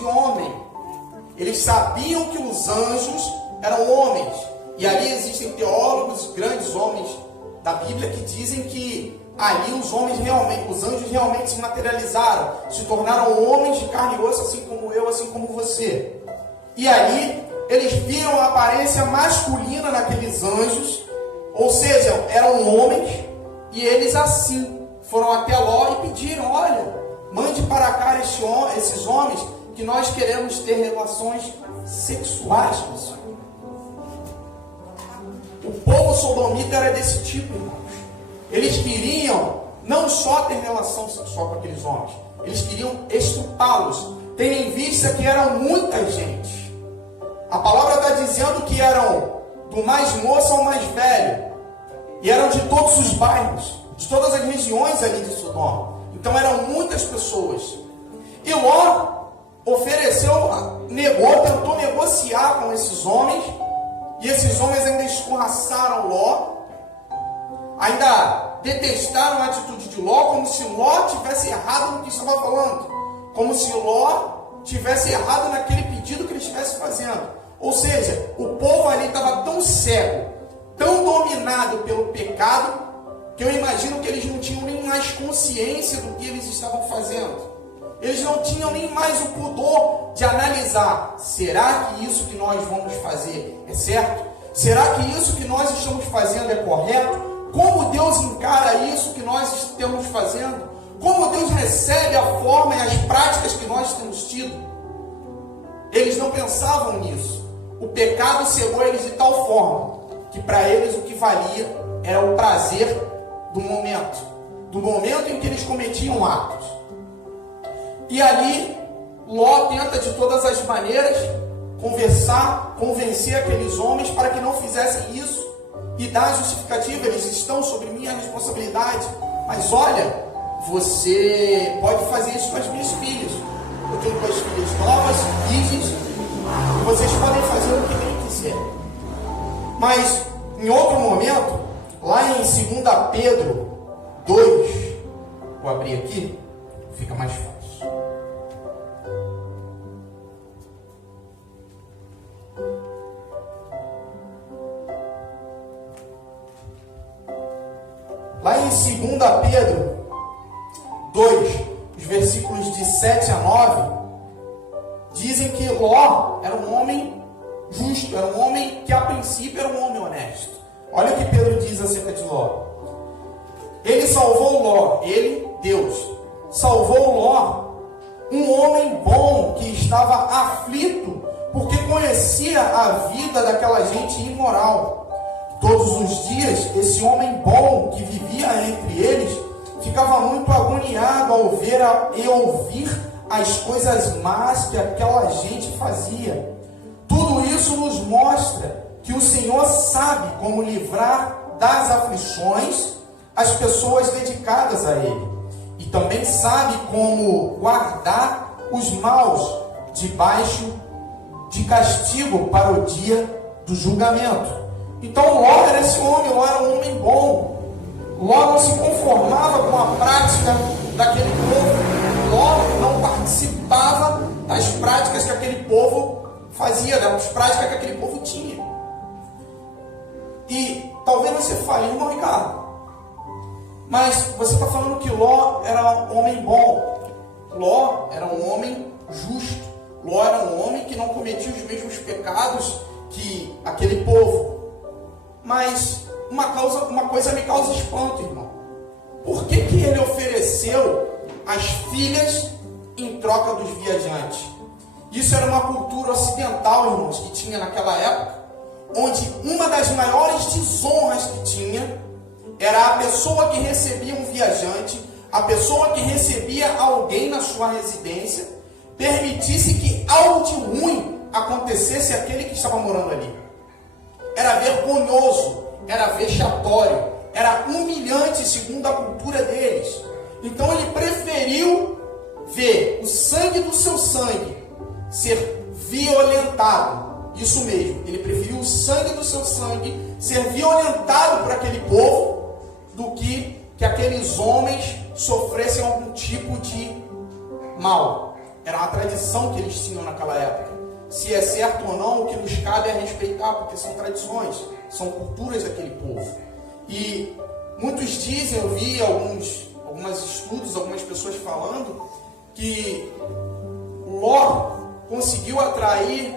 de homem. Eles sabiam que os anjos eram homens. E ali existem teólogos, grandes homens da Bíblia, que dizem que ali os anjos realmente se materializaram, se tornaram homens de carne e osso, assim como eu, assim como você. E ali eles viram a aparência masculina naqueles anjos, ou seja, eram homens, e eles assim foram até Ló e pediram: olha, mande para cá esses homens, que nós queremos ter relações sexuais com o Senhor. O povo sodomita era desse tipo, irmãos. Eles queriam não só ter relação sexual com aqueles homens, eles queriam estupá-los, tendo em vista que eram muita gente. A palavra está dizendo que eram do mais moço ao mais velho, e eram de todos os bairros, de todas as regiões ali de Sodoma. Então eram muitas pessoas. E Ló tentou negociar com esses homens, e esses homens ainda escorraçaram Ló, ainda detestaram a atitude de Ló, como se Ló tivesse errado no que estava falando, como se Ló tivesse errado naquele pedido que ele estivesse fazendo. Ou seja, o povo ali estava tão cego, tão dominado pelo pecado, que eu imagino que eles não tinham nem mais consciência do que eles estavam fazendo. Eles não tinham nem mais o pudor de analisar: será que isso que nós vamos fazer é certo? Será que isso que nós estamos fazendo é correto? Como Deus encara isso que nós estamos fazendo? Como Deus recebe a forma e as práticas que nós temos tido? Eles não pensavam nisso. O pecado cegou eles de tal forma que para eles o que valia era o prazer do momento em que eles cometiam atos. E ali Ló tenta de todas as maneiras convencer aqueles homens para que não fizessem isso, e dá a justificativa: eles estão sobre minha responsabilidade, mas olha, você pode fazer isso com as minhas filhas. Eu tenho duas filhas novas, virgens, e vocês podem fazer o que bem quiser. Mas em outro momento, lá em 2 Pedro 2, vou abrir aqui, fica mais fácil. Lá em 2 Pedro 2, os versículos de 7 a 9, dizem que Ló era um homem justo, era um homem que a princípio era um homem honesto. Olha o que Pedro diz acerca de Ló. Ele salvou Ló, Deus, salvou Ló, um homem bom que estava aflito, porque conhecia a vida daquela gente imoral. Todos os dias, esse homem bom que vivia entre eles ficava muito agoniado ao ver e ouvir as coisas más que aquela gente fazia. Tudo isso nos mostra que o Senhor sabe como livrar das aflições as pessoas dedicadas a Ele, e também sabe como guardar os maus debaixo de castigo para o dia do julgamento. Então Ló era esse homem, Ló era um homem bom. Ló não se conformava com a prática daquele povo. Ló não participava das práticas que aquele povo fazia, das práticas que aquele povo tinha. E talvez você fale: irmão Ricardo, mas você está falando que Ló era um homem bom. Ló era um homem justo. Ló era um homem que não cometia os mesmos pecados que aquele povo. Mas uma coisa me causa espanto, irmão. Por que ele ofereceu as filhas em troca dos viajantes? Isso era uma cultura ocidental, irmãos, que tinha naquela época, onde uma das maiores desonras que tinha era a pessoa que recebia um viajante, a pessoa que recebia alguém na sua residência, permitisse que algo de ruim acontecesse àquele que estava morando ali. Era vergonhoso, era vexatório, era humilhante segundo a cultura deles. Então ele preferiu ver o sangue do seu sangue ser violentado. Isso mesmo, ele preferiu o sangue do seu sangue ser violentado por aquele povo do que aqueles homens sofressem algum tipo de mal. Era uma tradição que eles tinham naquela época. Se é certo ou não, o que nos cabe é respeitar, porque são tradições, são culturas daquele povo. E muitos dizem, eu vi alguns estudos, algumas pessoas falando, que Ló conseguiu atrair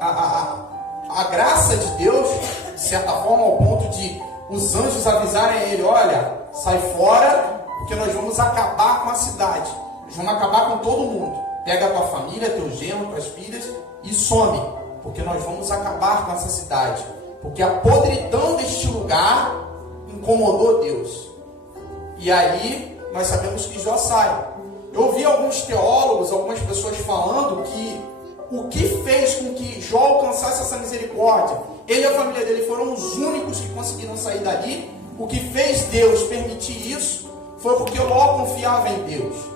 a graça de Deus, de certa forma, ao ponto de os anjos avisarem a ele: olha, sai fora, porque nós vamos acabar com a cidade, nós vamos acabar com todo mundo. Pega a tua família, teu genro, tuas filhas e some, porque nós vamos acabar com essa cidade, porque a podridão deste lugar incomodou Deus. E aí nós sabemos que Jó sai. Eu ouvi alguns teólogos, algumas pessoas falando que o que fez com que Jó alcançasse essa misericórdia, ele e a família dele foram os únicos que conseguiram sair dali. O que fez Deus permitir isso foi porque Ló confiava em Deus.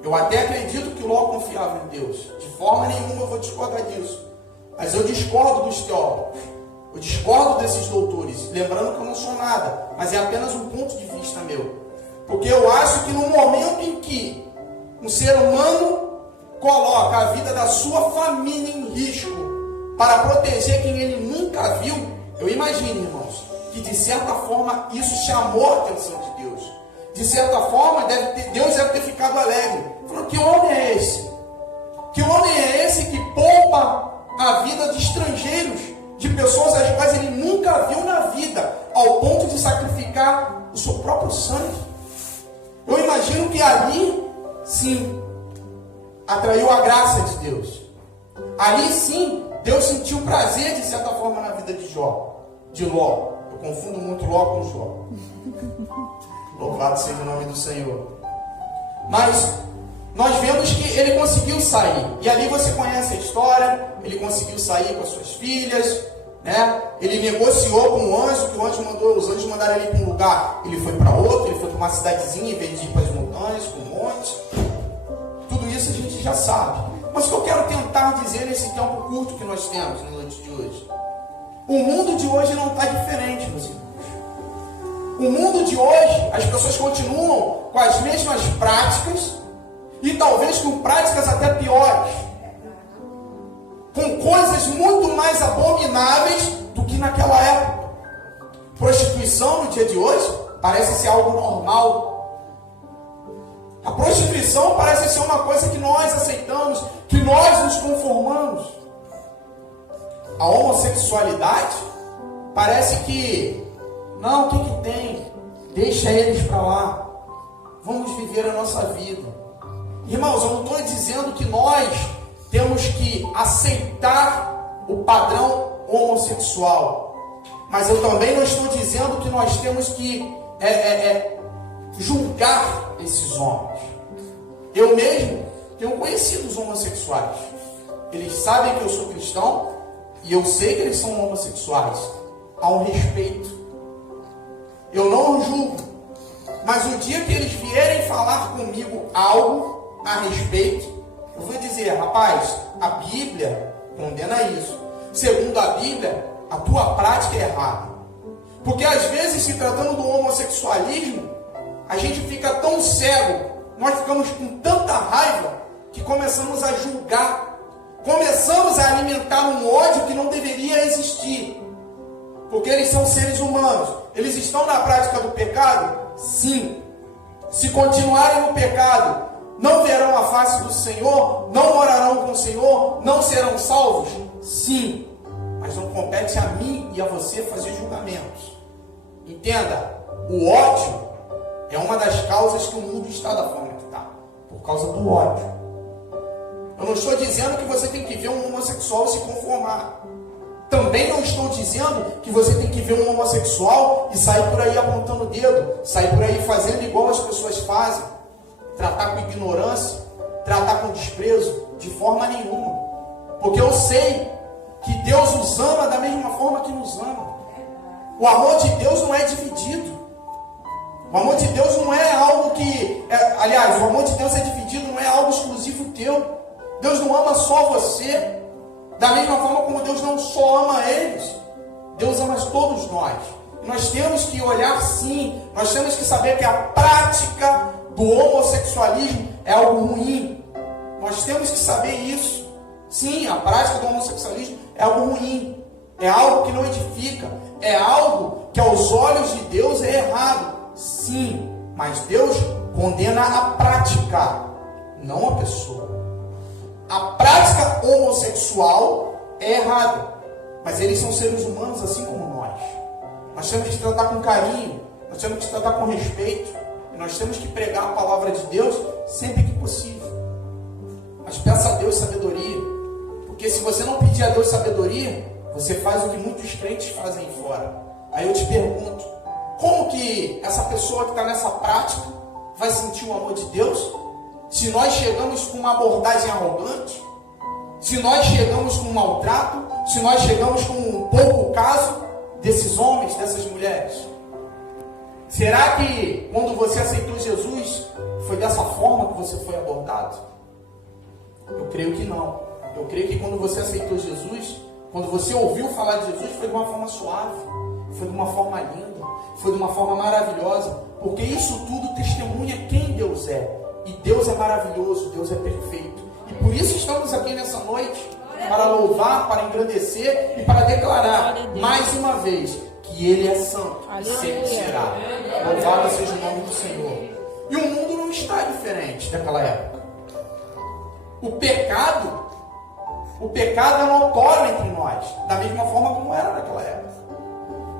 Eu até acredito que Ló confiava em Deus. De forma nenhuma eu vou discordar disso. Mas eu discordo dos teólogos. Eu discordo desses doutores. Lembrando que eu não sou nada, mas é apenas um ponto de vista meu. Porque eu acho que no momento em que um ser humano coloca a vida da sua família em risco para proteger quem ele nunca viu, eu imagino, irmãos, que de certa forma isso chamou a atenção de Deus. De certa forma, Deus deve ter ficado alegre. Falou: que homem é esse? Que homem é esse que poupa a vida de estrangeiros, de pessoas as quais ele nunca viu na vida, ao ponto de sacrificar o seu próprio sangue? Eu imagino que ali, sim, atraiu a graça de Deus. Ali, sim, Deus sentiu prazer, de certa forma, na vida de Ló. Eu confundo muito Ló com Jó. Louvado seja o nome do Senhor. Mas nós vemos que ele conseguiu sair. E ali você conhece a história. Ele conseguiu sair com as suas filhas, né? Ele negociou com o anjo, que os anjos mandaram ele para um lugar. Ele foi para outro, ele foi para uma cidadezinha em vez de ir para as montanhas, para o monte. Tudo isso a gente já sabe. Mas o que eu quero tentar dizer nesse tempo curto que nós temos na noite de hoje: o mundo de hoje não está diferente, meus irmãos. O mundo de hoje, as pessoas continuam com as mesmas práticas, e talvez com práticas até piores, com coisas muito mais abomináveis do que naquela época. Prostituição no dia de hoje parece ser algo normal. A prostituição parece ser uma coisa que nós aceitamos, que nós nos conformamos. A homossexualidade parece que, não, o que tem? Deixa eles para lá. Vamos viver a nossa vida. Irmãos, eu não estou dizendo que nós temos que aceitar o padrão homossexual. Mas eu também não estou dizendo que nós temos que julgar esses homens. Eu mesmo tenho conhecidos homossexuais. Eles sabem que eu sou cristão e eu sei que eles são homossexuais. Há um respeito. Eu não julgo, mas o dia que eles vierem falar comigo algo a respeito, eu vou dizer: rapaz, a Bíblia condena isso. Segundo a Bíblia, a tua prática é errada. Porque às vezes, se tratando do homossexualismo, a gente fica tão cego, nós ficamos com tanta raiva, que começamos a julgar, começamos a alimentar um ódio que não deveria existir. Porque eles são seres humanos. Eles estão na prática do pecado? Sim. Se continuarem no pecado, não verão a face do Senhor? Não morarão com o Senhor? Não serão salvos? Sim. Mas não compete a mim e a você fazer julgamentos. Entenda, o ódio é uma das causas que o mundo está da forma que está. Por causa do ódio. Eu não estou dizendo que você tem que ver um homossexual e se conformar. Também não estou dizendo que você tem que ver um homossexual e sair por aí apontando o dedo, sair por aí fazendo igual as pessoas fazem, tratar com ignorância, tratar com desprezo, de forma nenhuma. Porque eu sei que Deus nos ama da mesma forma que nos ama. O amor de Deus não é dividido. O amor de Deus não é algo que... aliás, o amor de Deus é dividido, não é algo exclusivo teu. Deus não ama só você. Da mesma forma como Deus não só ama eles, Deus ama todos nós. Nós temos que olhar sim, nós temos que saber que a prática do homossexualismo é algo ruim. Nós temos que saber isso. Sim, a prática do homossexualismo é algo ruim, é algo que não edifica, é algo que aos olhos de Deus é errado. Sim, mas Deus condena a prática, não a pessoa. A prática homossexual é errada, mas eles são seres humanos assim como nós. Nós temos que tratar com carinho, nós temos que tratar com respeito, e nós temos que pregar a palavra de Deus sempre que possível. Mas peça a Deus sabedoria, porque se você não pedir a Deus sabedoria, você faz o que muitos crentes fazem aí fora. Aí eu te pergunto, como que essa pessoa que está nessa prática vai sentir o amor de Deus? Se nós chegamos com uma abordagem arrogante, se nós chegamos com um maltrato, se nós chegamos com um pouco caso desses homens, dessas mulheres. Será que quando você aceitou Jesus, foi dessa forma que você foi abordado? Eu creio que não. Eu creio que quando você aceitou Jesus, quando você ouviu falar de Jesus, foi de uma forma suave, foi de uma forma linda, foi de uma forma maravilhosa, porque isso tudo testemunha quem Deus é. E Deus é maravilhoso, Deus é perfeito. E por isso estamos aqui nessa noite, para louvar, para engrandecer e para declarar, mais uma vez, que Ele é santo e sempre será. Louvado seja o nome do Senhor. E o mundo não está diferente daquela época. O pecado é notório entre nós, da mesma forma como era naquela época.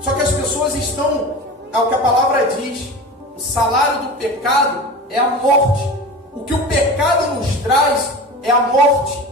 Só que as pessoas estão, é o que a palavra diz, o salário do pecado é a morte. O que o pecado nos traz é a morte.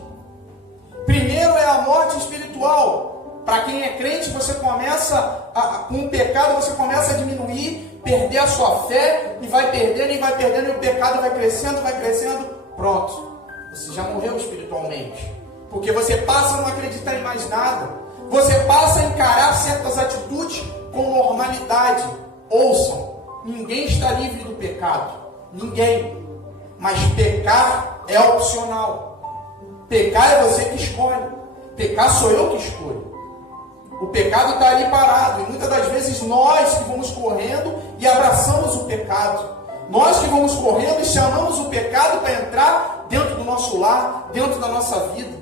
Primeiro é a morte espiritual. Para quem é crente, você começa, com o pecado, você começa a diminuir, perder a sua fé, e vai perdendo, e o pecado vai crescendo, pronto. Você já morreu espiritualmente. Porque você passa a não acreditar em mais nada. Você passa a encarar certas atitudes com normalidade. Ouçam, ninguém está livre do pecado. Ninguém. Mas pecar é opcional. Pecar é você que escolhe. Pecar sou eu que escolho. O pecado está ali parado. E muitas das vezes nós que vamos correndo e abraçamos o pecado. Nós que vamos correndo e chamamos o pecado para entrar dentro do nosso lar, dentro da nossa vida.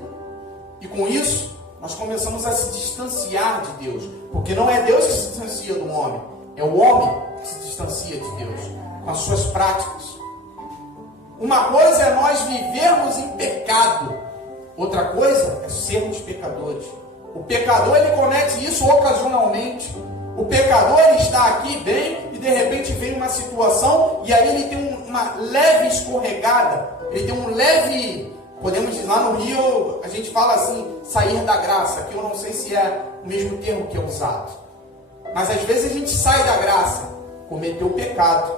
E com isso, nós começamos a se distanciar de Deus. Porque não é Deus que se distancia do homem. É o homem que se distancia de Deus. Com as suas práticas. Uma coisa é nós vivermos em pecado. Outra coisa é sermos pecadores. O pecador, ele comete isso ocasionalmente. O pecador, ele está aqui bem e de repente vem uma situação e aí ele tem uma leve escorregada. Ele tem um leve, podemos dizer, lá no Rio, a gente fala assim, sair da graça. Aqui eu não sei se é o mesmo termo que é usado. Mas às vezes a gente sai da graça. Cometeu pecado.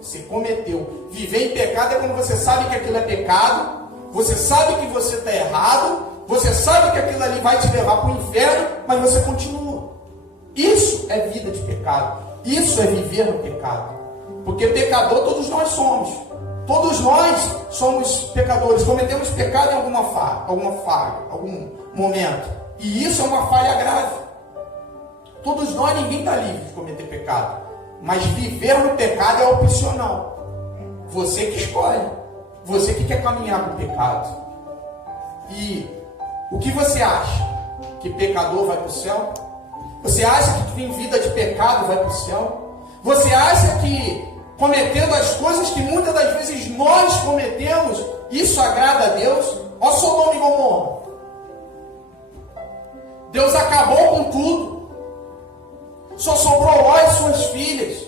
Você cometeu. Viver em pecado é quando você sabe que aquilo é pecado, você sabe que você está errado, você sabe que aquilo ali vai te levar para o inferno, mas você continua. Isso é vida de pecado. Isso é viver no pecado. Porque pecador todos nós somos. Todos nós somos pecadores. Cometemos pecado em alguma falha, algum momento. E isso é uma falha grave. Todos nós, ninguém está livre de cometer pecado. Mas viver no pecado é opcional. Você que escolhe. Você que quer caminhar com o pecado. E o que você acha? Que pecador vai para o céu? Você acha que quem tem vida de pecado vai para o céu? Você acha que cometendo as coisas que muitas das vezes nós cometemos, isso agrada a Deus? Ó Sodoma e Gomorra. Deus acabou com tudo. Só sobrou Ló e suas filhas.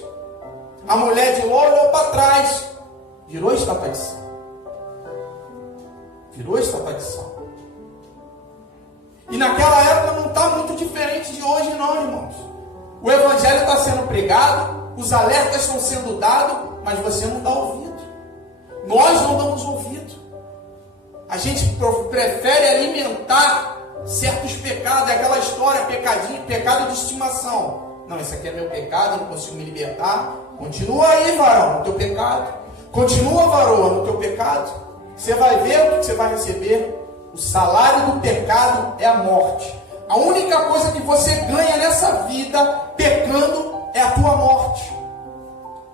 A mulher de Ló olhou para trás. Virou estátua de sal. Virou estátua de sal. E naquela época não está muito diferente de hoje não, irmãos. O evangelho está sendo pregado, os alertas estão sendo dados, mas você não dá ouvido. Nós não damos ouvido. A gente prefere alimentar certos pecados, é aquela história, pecado de estimação. Não, esse aqui é meu pecado, eu não consigo me libertar. Continua aí, varão, no teu pecado. Continua, varoa, no teu pecado. Você vai ver o que você vai receber. O salário do pecado é a morte. A única coisa que você ganha nessa vida, pecando, é a tua morte.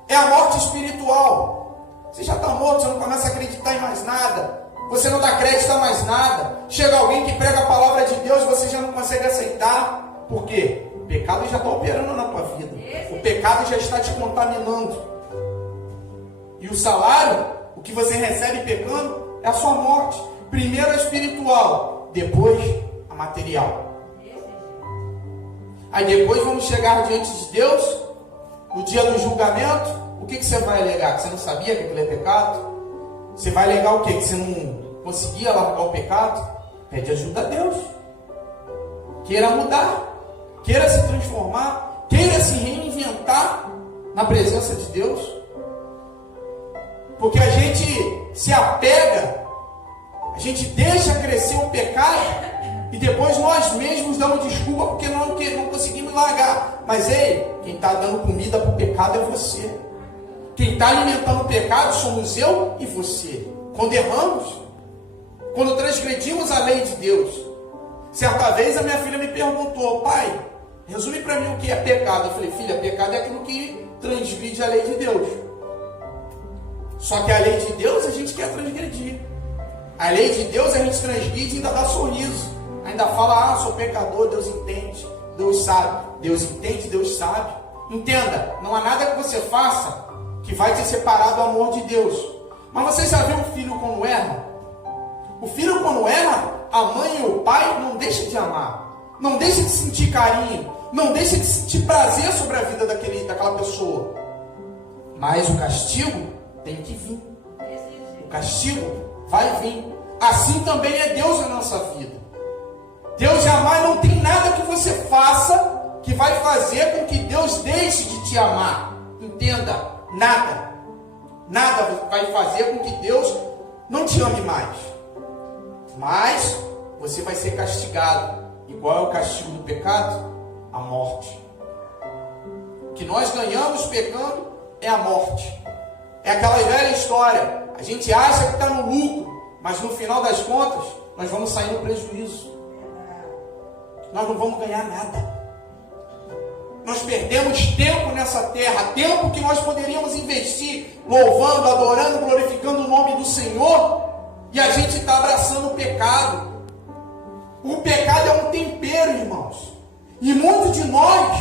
É a morte espiritual. Você já está morto, você não começa a acreditar em mais nada. Você não dá crédito a mais nada. Chega alguém que prega a palavra de Deus, você já não consegue aceitar. Por quê? O pecado já está operando na tua vida. O pecado já está te contaminando. E o salário, o que você recebe pecando, é a sua morte. Primeiro a espiritual, depois a material. Aí depois vamos chegar diante de Deus, no dia do julgamento. O que você vai alegar? Que você não sabia que aquilo é pecado? Você vai alegar o quê? Que você não conseguia largar o pecado? Pede ajuda a Deus. Queira mudar, queira se transformar, queira se reinventar na presença de Deus. Porque a gente se apega, a gente deixa crescer o pecado e depois nós mesmos damos desculpa porque não conseguimos largar. Mas ei, quem está dando comida para o pecado é você. Quem está alimentando o pecado somos eu e você. Quando erramos, quando transgredimos a lei de Deus. Certa vez a minha filha me perguntou: pai, resume para mim o que é pecado. Eu falei: filha, pecado é aquilo que transgride a lei de Deus. Só que a lei de Deus a gente quer transgredir. A lei de Deus a gente transgride e ainda dá sorriso. Ainda fala: sou pecador, Deus entende, Deus sabe. Deus entende, Deus sabe. Entenda, não há nada que você faça que vai te separar do amor de Deus. Mas você já viu o filho quando erra? O filho quando erra, a mãe e o pai não deixam de amar, não deixam de sentir carinho, não deixam de sentir prazer sobre a vida daquela pessoa. Mas o castigo tem que vir. O castigo vai vir. Assim também é Deus na nossa vida. Deus jamais não tem nada que você faça que vai fazer com que Deus deixe de te amar. Entenda, nada. Nada vai fazer com que Deus não te ame mais. Mas você vai ser castigado. E qual é o castigo do pecado? A morte. O que nós ganhamos pecando é a morte. É aquela velha história. A gente acha que está no lucro, mas no final das contas, nós vamos sair no prejuízo. Nós não vamos ganhar nada. Nós perdemos tempo nessa terra, tempo que nós poderíamos investir louvando, adorando, glorificando o nome do Senhor, e a gente está abraçando o pecado. O pecado é um tempero, irmãos, e muitos de nós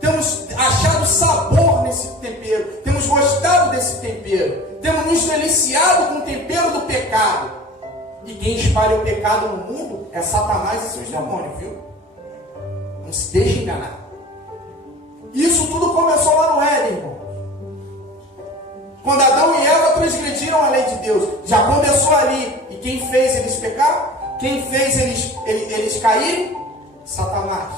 temos achado sabor nesse tempero, temos gostado desse tempero, temos nos deliciado com o tempero do pecado. E quem espalha o pecado no mundo é Satanás e seus demônios, viu? Não se deixe enganar. Isso tudo começou lá no Éden, irmão. Quando Adão e Eva transgrediram a lei de Deus, já começou ali. E quem fez eles pecar? Quem fez eles caírem? Satanás.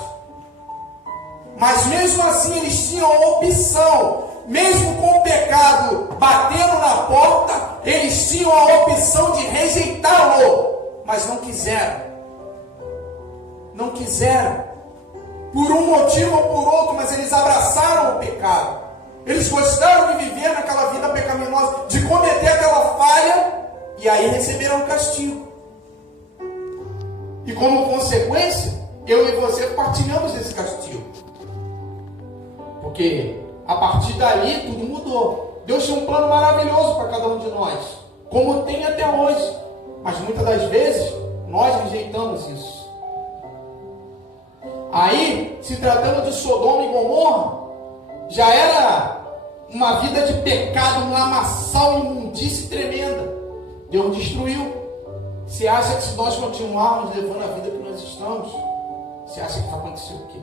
Mas mesmo assim eles tinham a opção. Mesmo com o pecado batendo na porta, eles tinham a opção de rejeitá-lo. Mas não quiseram. Não quiseram. Por um motivo ou por outro, mas eles abraçaram o pecado. Eles gostaram de viver naquela vida pecaminosa, de cometer aquela falha, e aí receberam o castigo. E como consequência, eu e você partilhamos desse castigo. Porque a partir dali tudo mudou. Deus tinha um plano maravilhoso para cada um de nós, como tem até hoje. Mas muitas das vezes, nós rejeitamos isso. Aí, se tratando de Sodoma e Gomorra, já era uma vida de pecado, um lamaçal, imundície tremenda. Deus destruiu. Você acha que se nós continuarmos levando a vida que nós estamos, você acha que vai acontecer o quê?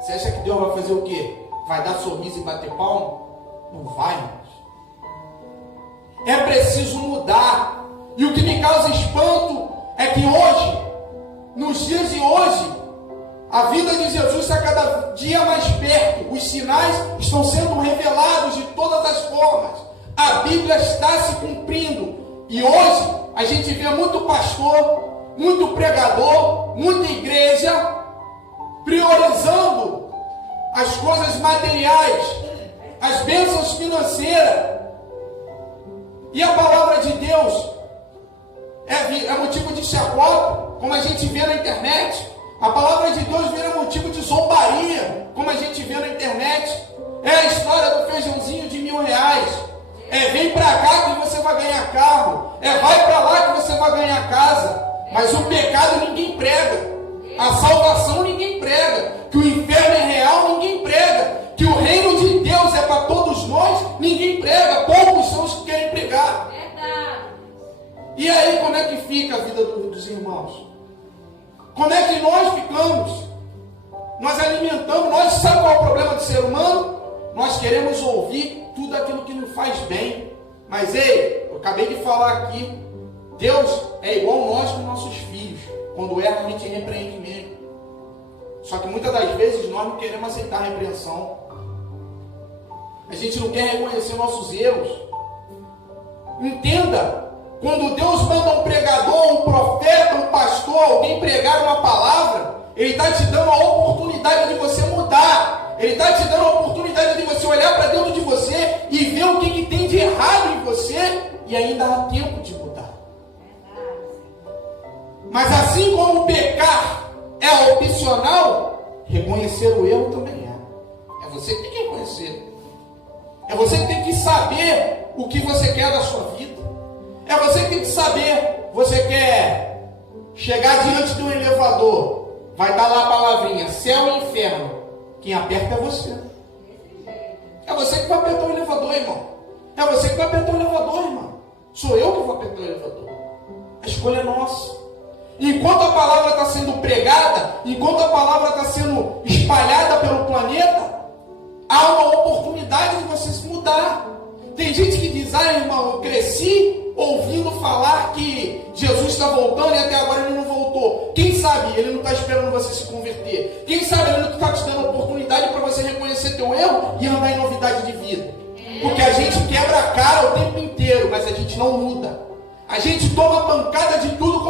Você acha que Deus vai fazer o quê? Vai dar sorriso e bater palma? Não vai, irmãos. É preciso mudar. E o que me causa espanto é que hoje, nos dias de hoje, a vida de Jesus está cada dia mais perto. Os sinais estão sendo revelados de todas as formas. A Bíblia está se cumprindo. E hoje a gente vê muito pastor, muito pregador, muita igreja priorizando as coisas materiais, as bênçãos financeiras. E a palavra de Deus é motivo de chacota, como a gente vê na internet. A palavra de Deus vira motivo de zombaria, como a gente vê na internet. É a história do feijãozinho de R$1.000. Vem para cá que você vai ganhar carro. Vai para lá que você vai ganhar casa. Mas o pecado ninguém prega. A salvação ninguém prega. Que o inferno é real, ninguém prega. Que o reino de Deus é para todos nós, ninguém prega. Poucos são os que querem pregar. E aí, como é que fica a vida dos irmãos? Como é que nós ficamos? Nós alimentamos, sabe qual é o problema do ser humano? Nós queremos ouvir tudo aquilo que nos faz bem. Mas ei, eu acabei de falar aqui, Deus é igual nós com nossos filhos. Quando erra, a gente repreende mesmo. Só que muitas das vezes nós não queremos aceitar a repreensão. A gente não quer reconhecer nossos erros. Entenda, quando Deus manda um pregador, um profeta, um pastor, alguém pregar uma palavra, Ele está te dando a oportunidade de você mudar. Ele está te dando a oportunidade de você olhar para dentro de você e ver o que tem de errado em você, e ainda há tempo de mudar. Mas assim como pecar é opcional, reconhecer o erro também é. É você que tem que reconhecer. É você que tem que saber o que você quer da sua vida. É você que tem que saber. Você quer chegar diante de um elevador, vai estar lá a palavrinha céu e inferno. Quem aperta é você. É você que vai apertar o elevador, irmão. É você que vai apertar o elevador, irmão. Sou eu que vou apertar o elevador. A escolha é nossa. Enquanto a palavra está sendo pregada, enquanto a palavra está sendo espalhada pelo planeta, há uma oportunidade de você se mudar. Tem gente que diz, irmão, eu cresci ouvindo falar que Jesus está voltando e até agora ele não voltou. Quem sabe ele não está esperando você se converter. Quem sabe ele não está te dando oportunidade para você reconhecer teu erro e andar em novidade de vida. Porque a gente quebra a cara o tempo inteiro, mas a gente não muda. A gente toma pancada de tudo.